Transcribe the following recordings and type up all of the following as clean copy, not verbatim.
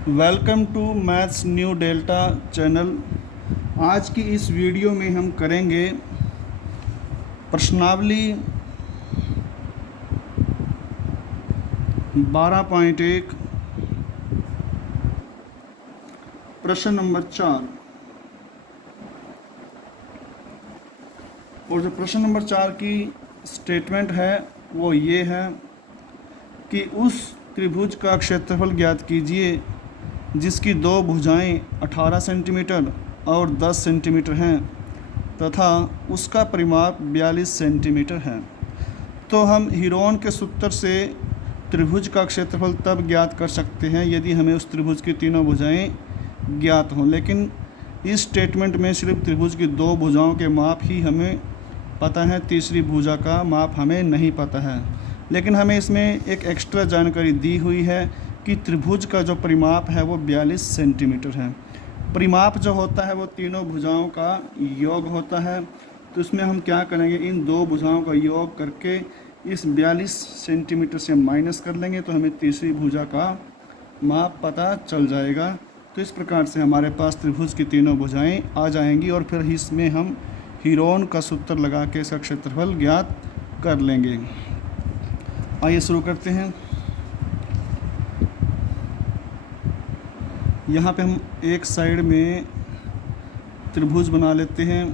Welcome to maths new delta channel. आज की इस वीडियो में हम करेंगे प्रश्नावली 12.1 प्रश्न नंबर 4। और जो प्रश्न नंबर 4 की स्टेटमेंट है वो ये है कि उस त्रिभुज का क्षेत्रफल ज्ञात कीजिए जिसकी दो भुजाएं 18 सेंटीमीटर और 10 सेंटीमीटर हैं तथा उसका परिमाप 42 सेंटीमीटर है। तो हम हीरोन के सूत्र से त्रिभुज का क्षेत्रफल तब ज्ञात कर सकते हैं यदि हमें उस त्रिभुज की तीनों भुजाएं ज्ञात हों, लेकिन इस स्टेटमेंट में सिर्फ त्रिभुज की दो भुजाओं के माप ही हमें पता है, तीसरी भुजा का माप हमें नहीं पता है। लेकिन हमें इसमें एक एक्स्ट्रा जानकारी दी हुई है कि त्रिभुज का जो परिमाप है वो 42 सेंटीमीटर है। परिमाप जो होता है वो तीनों भुजाओं का योग होता है। तो इसमें हम क्या करेंगे, इन दो भुजाओं का योग करके इस 42 सेंटीमीटर से माइनस कर लेंगे तो हमें तीसरी भुजा का माप पता चल जाएगा। तो इस प्रकार से हमारे पास त्रिभुज की तीनों भुजाएं आ जाएंगी और फिर इसमें हम हीरोन का सूत्र लगा के इसका क्षेत्रफल ज्ञात कर लेंगे। आइए शुरू करते हैं। यहाँ पे हम एक साइड में त्रिभुज बना लेते हैं।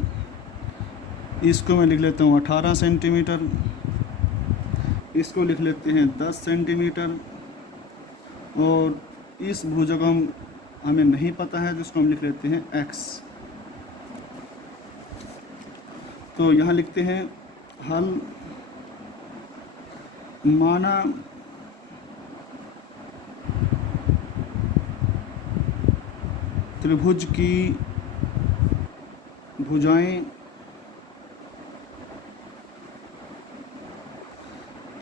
इसको मैं लिख लेता हूँ 18 सेंटीमीटर, इसको लिख लेते हैं 10 सेंटीमीटर और इस भुजा को हमें नहीं पता है तो इसको हम लिख लेते हैं x। तो यहाँ लिखते हैं हल। माना त्रिभुज की भुजाएं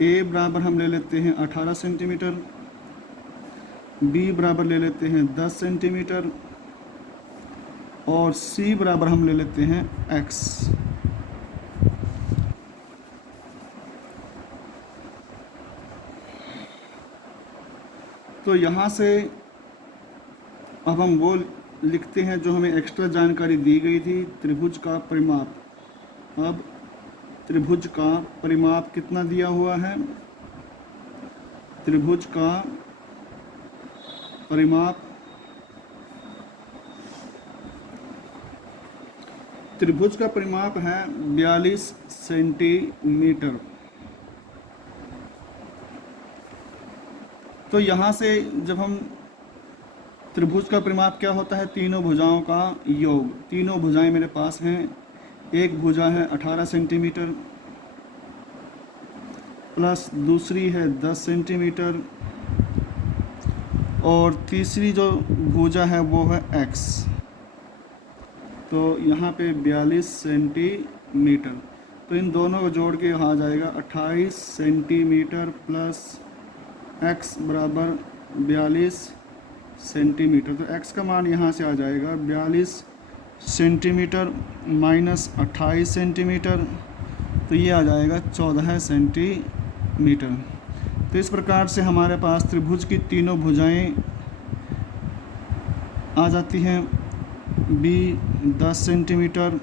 A बराबर हम ले लेते हैं 18 सेंटीमीटर, B बराबर ले लेते हैं 10 सेंटीमीटर और C बराबर हम ले लेते हैं x। तो यहाँ से अब हम वो लिखते हैं जो हमें एक्स्ट्रा जानकारी दी गई थी, त्रिभुज का परिमाप। अब त्रिभुज का परिमाप कितना दिया हुआ है? त्रिभुज का परिमाप, त्रिभुज का परिमाप है 42 सेंटीमीटर। तो यहाँ से जब हम त्रिभुज का परिमाप क्या होता है, तीनों भुजाओं का योग। तीनों भुजाएं मेरे पास हैं। एक भुजा है 18 सेंटीमीटर प्लस दूसरी है 10 सेंटीमीटर और तीसरी जो भुजा है वो है x। तो यहाँ पे 42 सेंटीमीटर। तो इन दोनों को जोड़ के यहाँ आ जाएगा 28 सेंटीमीटर प्लस x बराबर 42 सेंटीमीटर। तो x का मान यहाँ से आ जाएगा 42 सेंटीमीटर माइनस 28 सेंटीमीटर, तो ये आ जाएगा 14 सेंटीमीटर। तो इस प्रकार से हमारे पास त्रिभुज की तीनों भुजाएं आ जाती हैं। B 10 सेंटीमीटर,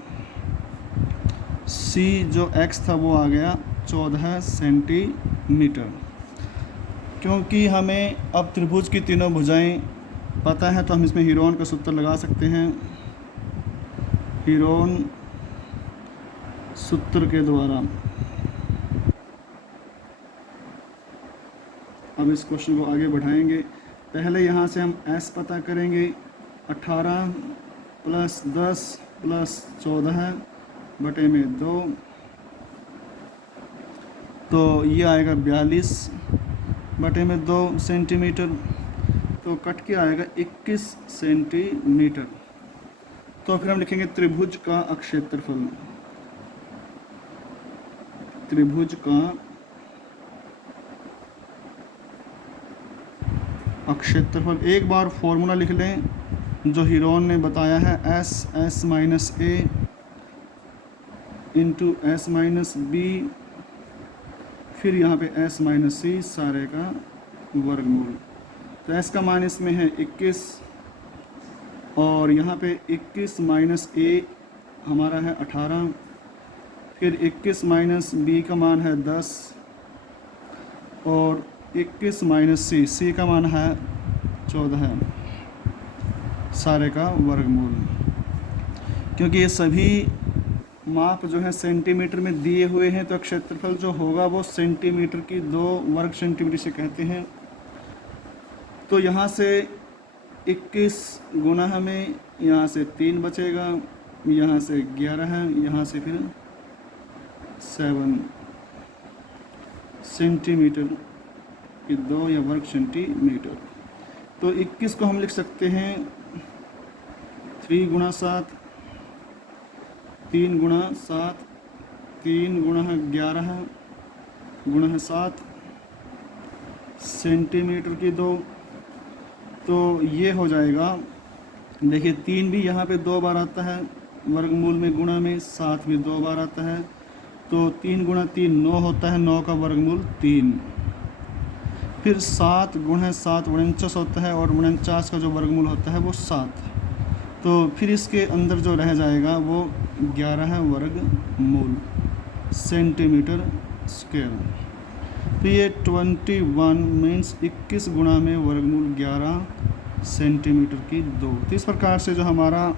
C जो x था वो आ गया 14 सेंटीमीटर। क्योंकि हमें अब त्रिभुज की तीनों भुजाएं पता है तो हम इसमें हीरोन का सूत्र लगा सकते हैं। हीरोन सूत्र के द्वारा अब इस क्वेश्चन को आगे बढ़ाएंगे। पहले यहाँ से हम s पता करेंगे। 18 प्लस 10 प्लस 14 बटे में 2, तो ये आएगा 42 बटे में 2 सेंटीमीटर, तो कट के आएगा 21 सेंटीमीटर। तो फिर हम लिखेंगे त्रिभुज का क्षेत्रफल। त्रिभुज का क्षेत्रफल, एक बार फॉर्मूला लिख लें जो हीरोन ने बताया है, s minus a into s minus b, फिर यहाँ पे s माइनस c सारे का वर्गमूल। तो s का मान इसमें है 21 और यहाँ पे 21 माइनस a हमारा है 18, फिर 21 माइनस b का मान है 10 और 21 माइनस c का मान है 14 है, सारे का वर्गमूल। क्योंकि ये सभी माप जो है सेंटीमीटर में दिए हुए हैं तो क्षेत्रफल जो होगा वो सेंटीमीटर की 2 वर्ग सेंटीमीटर से कहते हैं। तो यहाँ से 21 गुना हमें यहाँ से 3 बचेगा, यहाँ से 11 है, यहाँ से फिर 7 सेंटीमीटर की 2 या वर्ग सेंटीमीटर। तो 21 को हम लिख सकते हैं 3 गुणा 7, 3 गुणा 7, 3 गुणा 11 गुणा 7 सेंटीमीटर की 2। तो ये हो जाएगा, देखिए 3 भी यहाँ पे 2 बार आता है वर्गमूल में, गुणा में 7 भी 2 बार आता है, तो 3 गुणा 3 9 होता है, 9 का वर्गमूल 3। फिर 7 गुणा 7 49 होता है और 49 का जो वर्गमूल होता है वो 7। तो फिर इसके अंदर जो रह जाएगा वो 11 वर्गमूल सेंटीमीटर स्क्वायर। तो ये 21 मीन्स 21 गुणा में वर्गमूल 11 सेंटीमीटर की 2। तो इस प्रकार से जो हमारा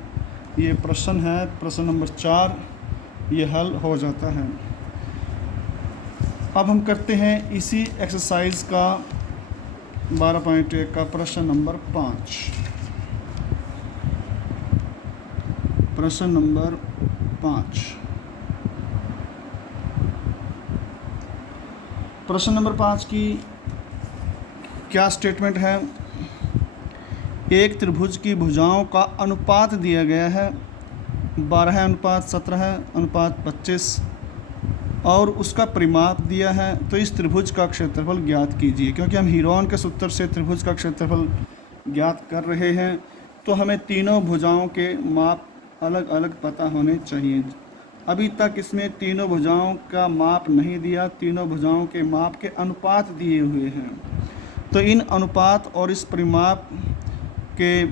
ये प्रश्न है, प्रश्न नंबर 4, ये हल हो जाता है। अब हम करते हैं इसी एक्सरसाइज का 12.1 का प्रश्न नंबर 5। प्रश्न नंबर 5। प्रश्न नंबर 5 की क्या स्टेटमेंट है? एक त्रिभुज की भुजाओं का अनुपात दिया गया है 12:17:25 और उसका परिमाप दिया है। तो इस त्रिभुज का क्षेत्रफल ज्ञात कीजिए। क्योंकि हम हीरोन के सूत्र से त्रिभुज का क्षेत्रफल ज्ञात कर रहे हैं तो हमें तीनों भुजाओं के माप अलग अलग पता होने चाहिए। अभी तक इसमें तीनों भुजाओं का माप नहीं दिया, तीनों भुजाओं के माप के अनुपात दिए हुए हैं। तो इन अनुपात और इस परिमाप के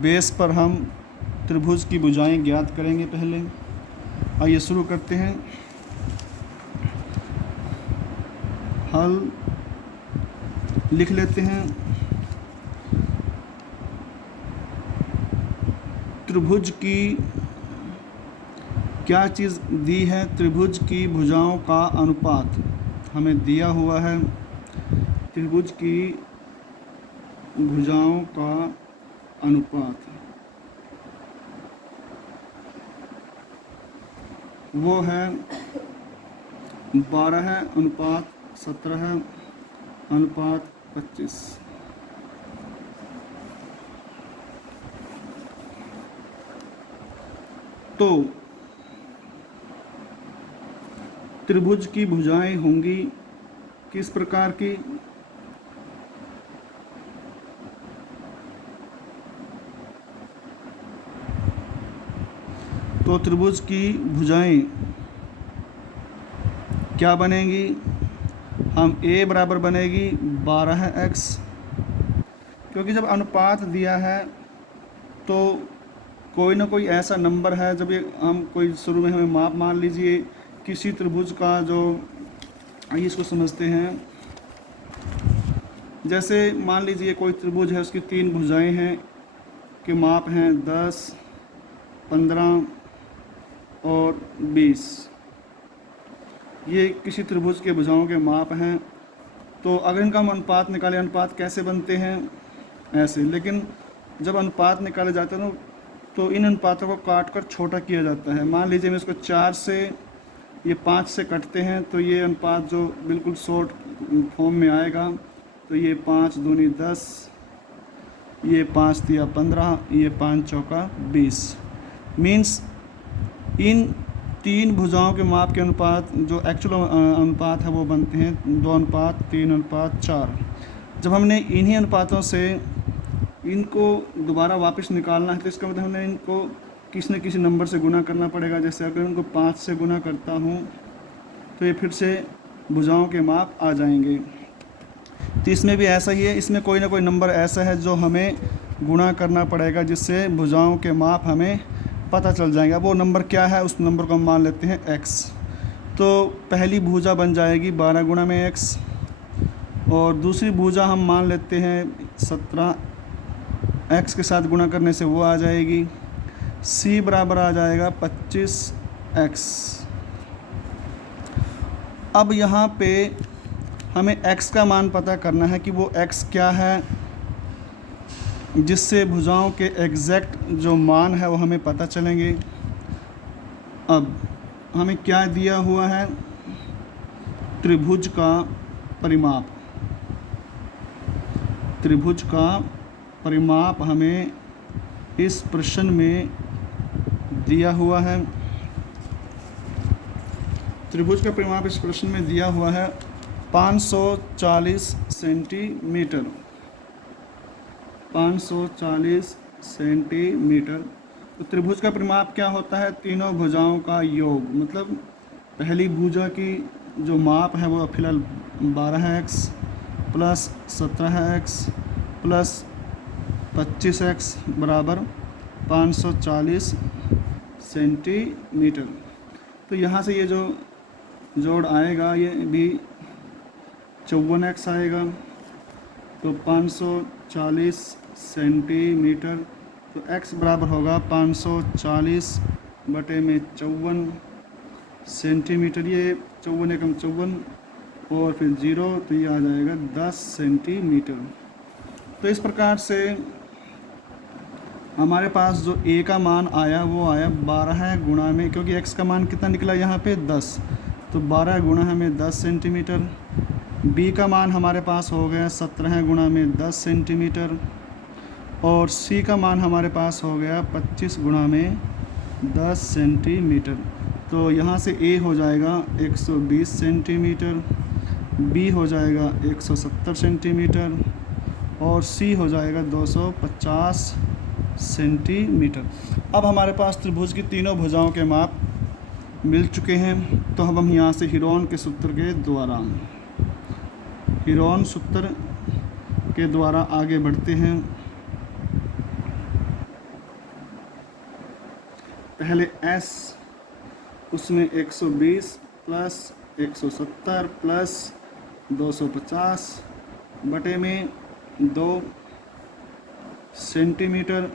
बेस पर हम त्रिभुज की भुजाएं ज्ञात करेंगे। पहले आइए शुरू करते हैं। हल लिख लेते हैं। त्रिभुज की क्या चीज़ दी है? त्रिभुज की भुजाओं का अनुपात हमें दिया हुआ है। त्रिभुज की भुजाओं का अनुपात वो है 12:17:25। तो त्रिभुज की भुजाएं होंगी किस प्रकार की? तो त्रिभुज की भुजाएं क्या बनेंगी? हम a बराबर बनेगी 12x, क्योंकि जब अनुपात दिया है तो कोई ना कोई ऐसा नंबर है, जब ये हम कोई शुरू में हमें माप मान लीजिए किसी त्रिभुज का, जो आइए इसको समझते हैं। जैसे मान लीजिए कोई त्रिभुज है, उसकी 3 भुजाएं हैं के माप हैं 10, 15 और 20। ये किसी त्रिभुज के भुजाओं के माप हैं। तो अगर इनका हम अनुपात निकालें, अनुपात कैसे बनते हैं? ऐसे। लेकिन जब अनुपात निकाले जाते हैं तो इन अनुपातों को काट कर छोटा किया जाता है। मान लीजिए मैं इसको 4 से, ये 5 से कटते हैं तो ये अनुपात जो बिल्कुल शॉर्ट फॉर्म में आएगा, तो ये 5 दूनी 10, ये 5 तिया 15, ये 5 चौका 20। मीन्स इन 3 भुजाओं के माप के अनुपात जो एक्चुअल अनुपात है वो बनते हैं 2:3:4। जब हमने इन्हीं अनुपातों से इनको दोबारा वापस निकालना है तो इसका मतलब हमने इनको किसी न किसी नंबर से गुना करना पड़ेगा। जैसे अगर इनको 5 से गुना करता हूँ तो ये फिर से भुजाओं के माप आ जाएंगे। तो इसमें भी ऐसा ही है, इसमें कोई ना कोई नंबर ऐसा है जो हमें गुणा करना पड़ेगा, जिससे भुजाओं के माप हमें पता चल जाएगा। वो नंबर क्या है, उस नंबर को हम मान लेते हैं x। तो पहली भुजा बन जाएगी 12 गुणा में x, और दूसरी भुजा हम मान लेते हैं 17, x के साथ गुणा करने से वो आ जाएगी। c बराबर आ जाएगा 25x। अब यहाँ पे हमें x का मान पता करना है कि वो x क्या है, जिससे भुजाओं के एग्जैक्ट जो मान है वो हमें पता चलेंगे। अब हमें क्या दिया हुआ है, त्रिभुज का परिमाप। त्रिभुज का परिमाप हमें इस प्रश्न में दिया हुआ है। त्रिभुज का परिमाप इस प्रश्न में दिया हुआ है 540 सेंटीमीटर। 540 सेंटीमीटर। तो त्रिभुज का परिमाप क्या होता है, तीनों भुजाओं का योग। मतलब पहली भुजा की जो माप है वो फिलहाल 12x plus 17x plus 25x बराबर 540 सेंटीमीटर। तो यहाँ से ये जो जोड़ आएगा ये भी 54x आएगा। तो 540 सेंटीमीटर, तो x बराबर होगा 540 बटे में 54 सेंटीमीटर। ये 54 एकम 54 और फिर 0, तो ये आ जाएगा 10 सेंटीमीटर। तो इस प्रकार से हमारे पास जो a का मान आया वो आया 12 गुणा में, क्योंकि x का मान कितना निकला यहाँ पे 10, तो 12 गुणा हमें 10 सेंटीमीटर। b का मान हमारे पास हो गया 17 गुणा में 10 सेंटीमीटर, और c का मान हमारे पास हो गया 25 गुणा में 10 सेंटीमीटर। तो यहाँ से a हो जाएगा 120 सेंटीमीटर, b हो जाएगा 170 सेंटीमीटर, और c हो जाएगा 250 सेंटीमीटर। अब हमारे पास त्रिभुज की तीनों भुजाओं के माप मिल चुके हैं। तो अब हम यहाँ से हीरोन के सूत्र के द्वारा आगे बढ़ते हैं। पहले s, उसमें 120 प्लस 170 प्लस 250 बटे में 2 सेंटीमीटर।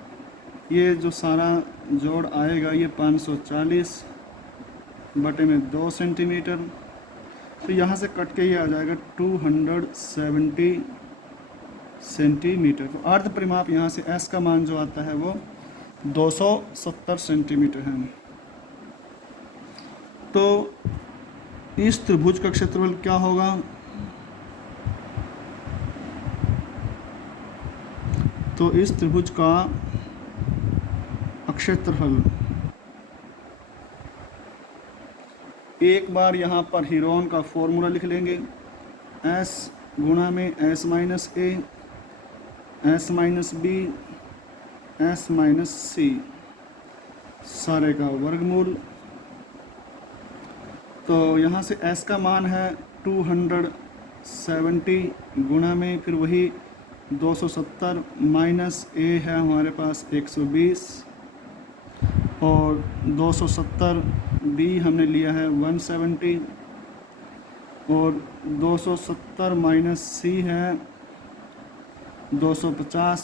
ये जो सारा जोड़ आएगा ये 540 बटे में 2 सेंटीमीटर। तो यहाँ से कट के ये आ जाएगा 270 सेंटीमीटर। तो अर्ध परिमाप यहाँ से s का मान जो आता है वो 270 सेंटीमीटर है। तो इस त्रिभुज का क्षेत्रफल क्या होगा, तो इस त्रिभुज का क्षेत्रफल, एक बार यहाँ पर हीरोन का फॉर्मूला लिख लेंगे, s गुणा में s minus a, s minus b, s minus c, सारे का वर्गमूल। तो यहाँ से s का मान है 270 गुणा में फिर वही 270 माइनस a है हमारे पास 120, और 270 b हमने लिया है 170, और 270 माइनस c है 250,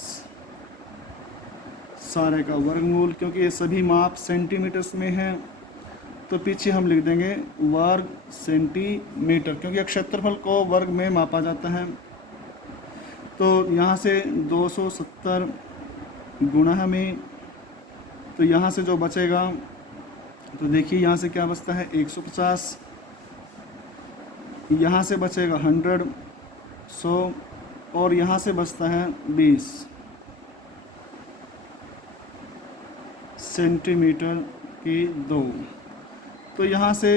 सारे का वर्गमूल। क्योंकि ये सभी माप सेंटीमीटर्स में हैं तो पीछे हम लिख देंगे वर्ग सेंटीमीटर, क्योंकि क्षेत्रफल को वर्ग में मापा जाता है। तो यहाँ से 270 गुणा में, तो यहाँ से जो बचेगा, तो देखिए यहाँ से क्या बचता है 150, यहाँ से बचेगा 100, 100, और यहाँ से बचता है 20 सेंटीमीटर की 2। तो यहाँ से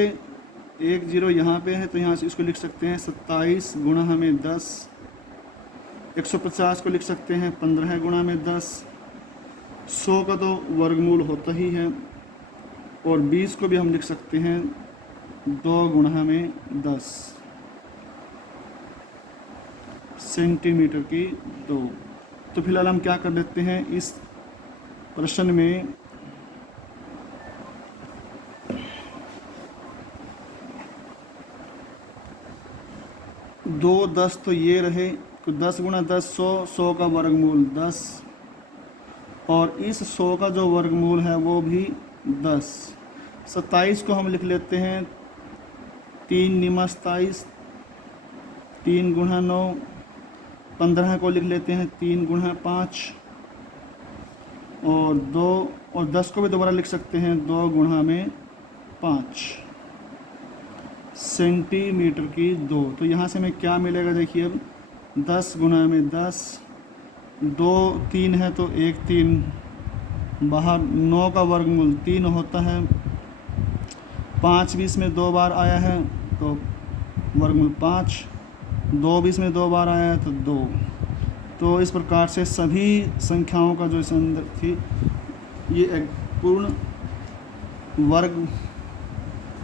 1 0 यहाँ पे है, तो यहाँ से इसको लिख सकते हैं 27 गुणा में 10। 150 को लिख सकते हैं 15 गुणा में 10। 100 का तो वर्गमूल होता ही है, और 20 को भी हम लिख सकते हैं 2 गुणा में 10। सेंटीमीटर की 2। तो फिलहाल हम क्या कर लेते हैं, इस प्रश्न में 2 10 तो ये रहे, तो 10 गुणा 10 100, 100 का वर्गमूल 10, और इस 100 का जो वर्गमूल है वो भी 10। 27 को हम लिख लेते हैं 3 निमा 27, 3 गुणा 9। 15 को लिख लेते हैं 3 गुणा 5, और 2, और 10 को भी दोबारा लिख सकते हैं 2 गुणा में 5 सेंटीमीटर की 2। तो यहाँ से हमें क्या मिलेगा, देखिए अब 10 गुणा में 10, 2 3 है तो 1 3 बाहर, 9 का वर्गमूल 3 होता है, 5 भी इसमें 2 बार आया है तो वर्गमूल 5, 2 भी इसमें 2 बार आया है तो 2। तो इस प्रकार से सभी संख्याओं का जो इस अंदर थी ये एक पूर्ण वर्ग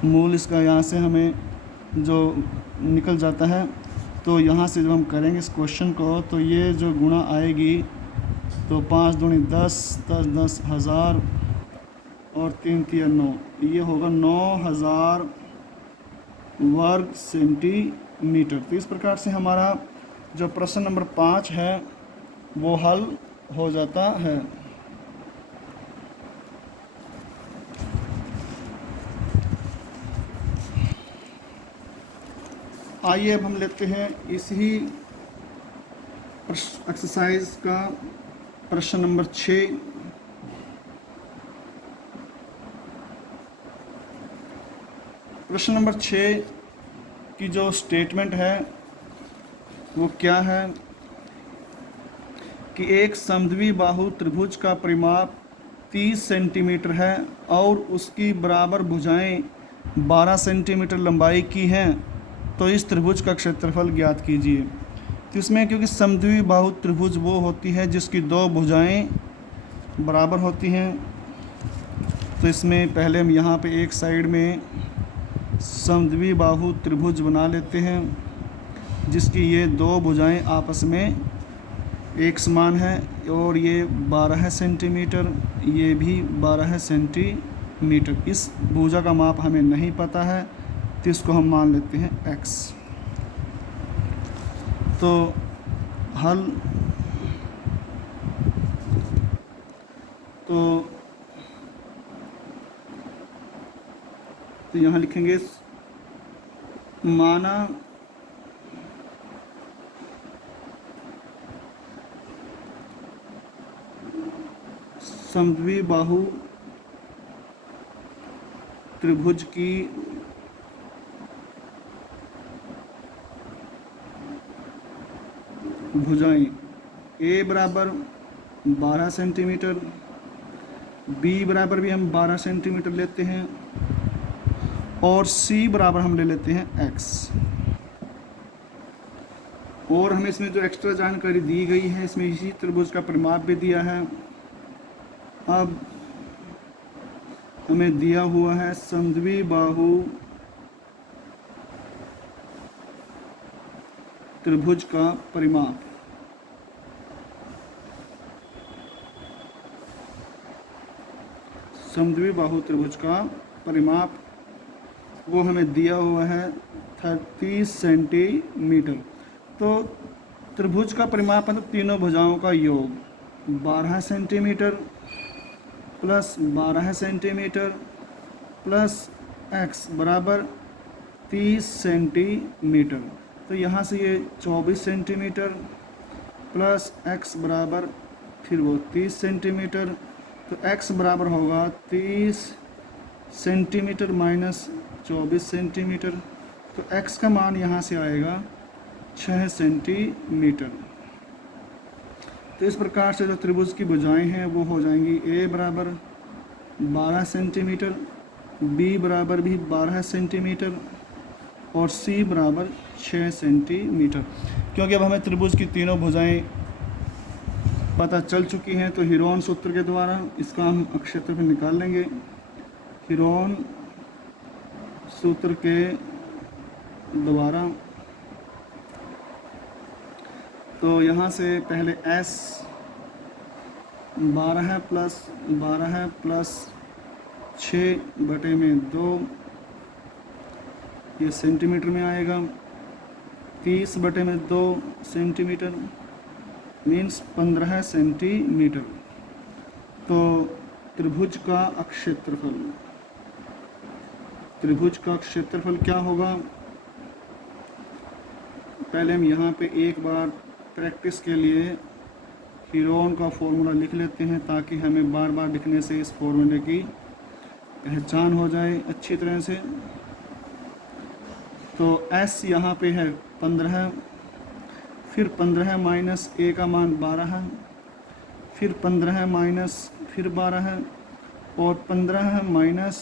मूल इसका यहाँ से हमें जो निकल जाता है। तो यहाँ से जब हम करेंगे इस क्वेश्चन को तो ये जो गुणा आएगी तो 5 दूनी 10, 10 10 हज़ार, और 3 3 9, ये होगा 9000 वर्ग सेंटीमीटर। तो इस प्रकार से हमारा जो प्रश्न नंबर 5 है वो हल हो जाता है। आइए अब हम लेते हैं इसी एक्सरसाइज का प्रश्न नंबर 6। प्रश्न नंबर 6 की जो स्टेटमेंट है वो क्या है कि एक समद्वि बाहु त्रिभुज का परिमाप 30 सेंटीमीटर है और उसकी बराबर भुजाएं 12 सेंटीमीटर लंबाई की हैं, तो इस त्रिभुज का क्षेत्रफल ज्ञात कीजिए। तो इसमें क्योंकि समद्वि बाहु त्रिभुज वो होती है जिसकी 2 भुजाएं बराबर होती हैं, तो इसमें पहले हम यहाँ पे एक साइड में समद्वि बाहु त्रिभुज बना लेते हैं जिसकी ये 2 भुजाएं आपस में एक समान है, और ये 12 सेंटीमीटर, ये भी 12 सेंटीमीटर। इस भुजा का माप हमें नहीं पता है तो इसको हम मान लेते हैं x। तो हल तो यहाँ लिखेंगे माना समद्वि बाहु त्रिभुज की भुजाएं A बराबर 12 सेंटीमीटर, B बराबर भी हम 12 सेंटीमीटर लेते हैं, और C बराबर हम ले लेते हैं x। और हमें इसमें जो एक्स्ट्रा जानकारी दी गई है इसमें इसी त्रिभुज का परिमाप भी दिया है। अब हमें दिया हुआ है समद्वि बाहु त्रिभुज का परिमाप। समद्वि बाहु त्रिभुज का परिमाप वो हमें दिया हुआ है 30 सेंटीमीटर। तो त्रिभुज का परिमाप मतलब तीनों भुजाओं का योग 12 centimetre plus 12 centimetre plus x बराबर 30 सेंटीमीटर। तो यहाँ से ये 24 सेंटीमीटर प्लस x बराबर फिर वो 30 सेंटीमीटर, तो x बराबर होगा 30 सेंटीमीटर माइनस 24 सेंटीमीटर, तो x का मान यहाँ से आएगा 6 सेंटीमीटर। तो इस प्रकार से जो त्रिभुज की भुजाएं हैं वो हो जाएंगी A बराबर 12 सेंटीमीटर, B बराबर भी 12 सेंटीमीटर, और C बराबर 6 सेंटीमीटर। क्योंकि अब हमें त्रिभुज की तीनों भुजाएं पता चल चुकी हैं तो हीरोन सूत्र के द्वारा इसका हम क्षेत्रफल निकाल लेंगे। हीरोन सूत्र के द्वारा तो यहाँ से पहले s 12 है प्लस 6/2 ये सेंटीमीटर में आएगा। 30/2 सेंटीमीटर मीन्स 15 सेंटीमीटर। तो त्रिभुज का क्षेत्रफल क्या होगा? पहले हम यहाँ पे एक बार प्रैक्टिस के लिए हीरोन का फॉर्मूला लिख लेते हैं, ताकि हमें बार बार लिखने से इस फॉर्मूले की पहचान हो जाए अच्छी तरह से। तो s यहाँ पे है 15, फिर 15 माइनस a का मान 12 है, फिर 15 माइनस फिर 12 है, और 15 माइनस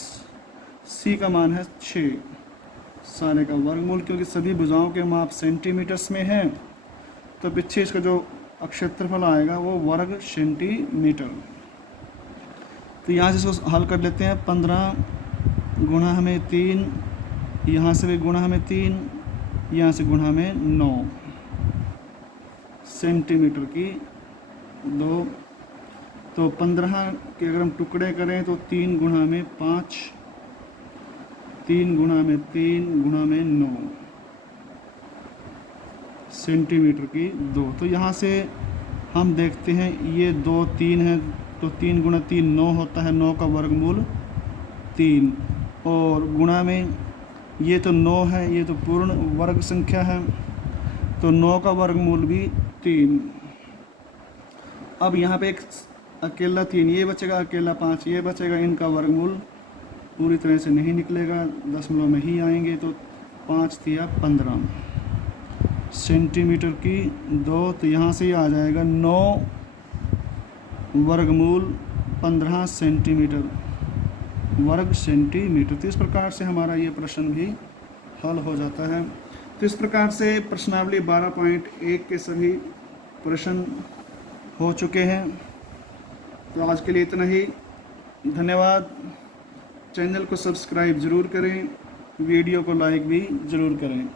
c का मान है 6, सारे का वर्गमूल। क्योंकि सभी भुजाओं के माप सेंटीमीटर्स में है, तो पीछे इसका जो क्षेत्रफल आएगा वो वर्ग सेंटीमीटर। तो यहाँ से इसको हल कर लेते हैं। 15 गुणा हमें 3, यहाँ से भी गुणा हमें 3, यहाँ से गुणा हमें 9 सेंटीमीटर की 2। तो 15 के अगर हम टुकड़े करें तो 3 गुणा में 5, 3 गुणा में 3 गुणा में 9 सेंटीमीटर की 2। तो यहाँ से हम देखते हैं ये 2 3 है, तो 3 गुणा 3 9 होता है, 9 का वर्गमूल 3, और गुणा में ये तो 9 है, ये तो पूर्ण वर्ग संख्या है, तो 9 का वर्गमूल भी 3। अब यहाँ पे एक अकेला 3 ये बचेगा, अकेला 5 ये बचेगा, इनका वर्गमूल पूरी तरह से नहीं निकलेगा, दशमलव में ही आएंगे। तो 5 तिया 15 सेंटीमीटर की 2। तो यहाँ से ही आ जाएगा 9 वर्गमूल 15 सेंटीमीटर वर्ग सेंटीमीटर। तो इस प्रकार से हमारा ये प्रश्न भी हल हो जाता है। तो इस प्रकार से प्रश्नावली 12.1 के सभी प्रश्न हो चुके हैं। तो आज के लिए इतना ही, धन्यवाद। चैनल को सब्सक्राइब ज़रूर करें, वीडियो को लाइक भी ज़रूर करें।